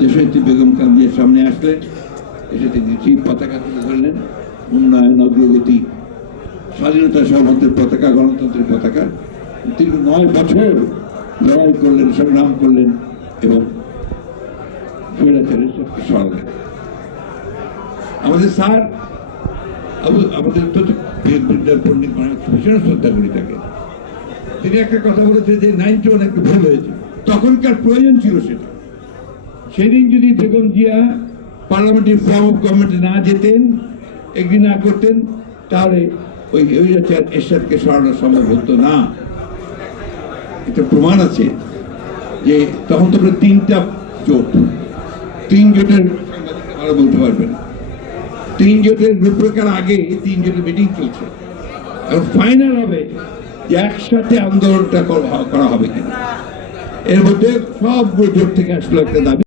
দেশনেত্রী বেগম খালেদার সামনে আসলেন, এসে তিনি পতাকা তুলে ধরলেন। উন্নয়ন, অগ্রগতি, স্বাধীনতা সমাজের পতাকা, গণতন্ত্রের পতাকা। তিনি 9 বছর লড়াই করলেন, সংগ্রাম করলেন এবং স্বৈরাচারের সরালেন। আমাদের স্যার, আমাদের তো পণ্ডিত ভীষণ শ্রদ্ধা করি তাকে। তিনি একটা কথা বলেছেন যে 91 একটা ভুল হয়েছে, তখনকার প্রয়োজন ছিল সেটা। সেদিন যদি Begum Zia parliamentary form of গভর্নমেন্টে না যেতেন, এগ্রি না করতেন, তাহলে ওই এরশাদকে সরানো সম্ভব হতো না। এটা প্রমাণ আছে যে তখন তো 3টা জোট, 3 জোটের আরো বলতে পারবেন, 3 জোটের রূপরেখার আগে 3 জোটের মিটিং চলছে। এখন ফাইনাল হবে যে একসাথে আন্দোলনটা করা হবে কিনা। এর মধ্যে সবগুলো জোট থেকে আসলে একটা দাবি।